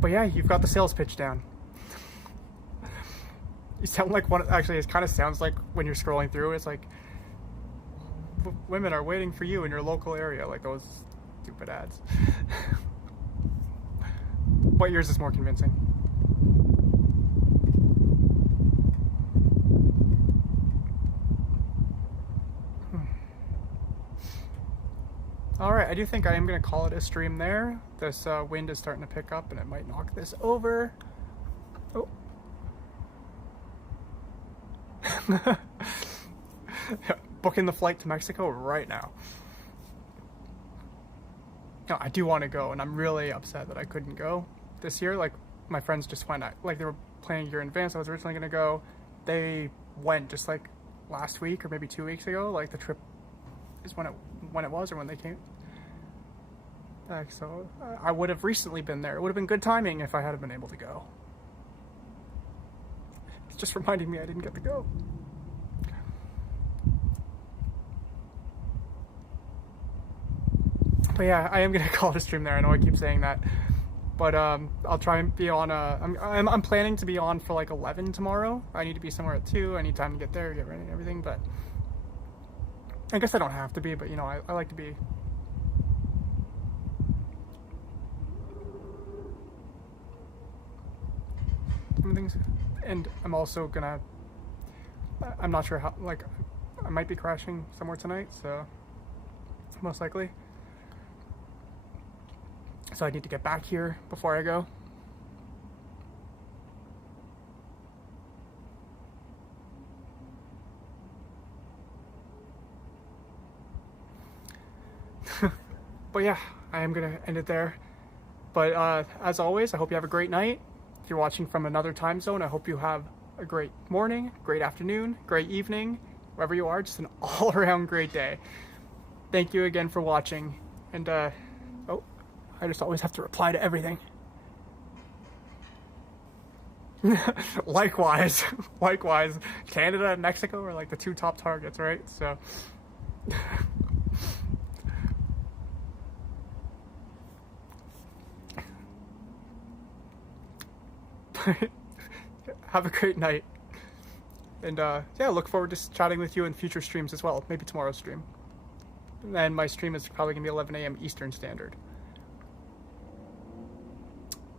But yeah, you've got the sales pitch down. You sound like one. Actually, it kind of sounds like when you're scrolling through, it's like women are waiting for you in your local area, like those stupid ads. But yours is more convincing. All right, I do think I am going to call it a stream there. This wind is starting to pick up and it might knock this over. Oh. Booking the flight to Mexico right now. No, I do want to go, and I'm really upset that I couldn't go this year. Like, my friends just went, like, they were planning a year in advance. I was originally going to go. They went just, like, last week or maybe 2 weeks ago. Like, the trip is when it was or when they came back. So, I would have recently been there. It would have been good timing if I had been able to go. It's just reminding me I didn't get to go. But yeah, I am gonna call it a stream there. I know I keep saying that, but I'll try and be on. I'm planning to be on for like 11 tomorrow. I need to be somewhere at 2. I need time to get there, get ready, and everything. But I guess I don't have to be. But you know, I like to be. Some things, and I'm also gonna. I'm not sure how. Like, I might be crashing somewhere tonight, so most likely. So I need to get back here before I go. But yeah, I am going to end it there. But as always, I hope you have a great night. If you're watching from another time zone, I hope you have a great morning, great afternoon, great evening, wherever you are, just an all-around great day. Thank you again for watching. And, oh, I just always have to reply to everything. Likewise. Likewise. Canada and Mexico are like the 2 top targets, right? So... Have a great night. And yeah, look forward to chatting with you in future streams as well. Maybe tomorrow's stream. And my stream is probably going to be 11 a.m. Eastern Standard.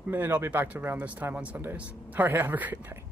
And I'll be back to around this time on Sundays. Alright, have a great night.